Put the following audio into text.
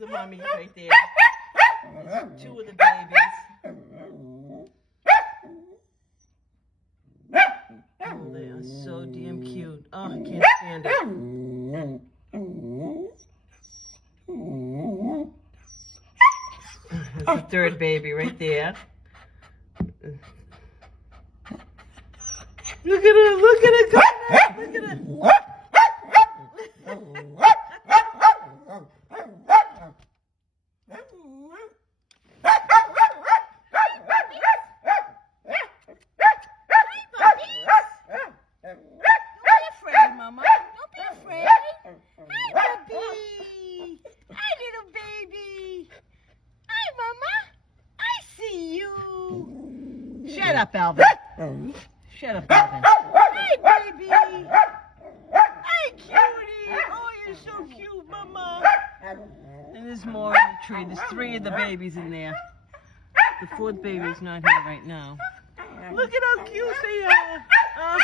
the mummy right there. There's two of the babies. Oh, they are so damn cute. Oh, I can't stand it. There's the third baby right there. Look at her, look at her, look at her. Shut up, Alvin. Shut up, Alvin. Hi, baby. Hi, cutie. Oh, you're so cute, Mama. And there's more in the tree. There's three of the babies in there. The fourth baby's not here right now. Look at how cute they are.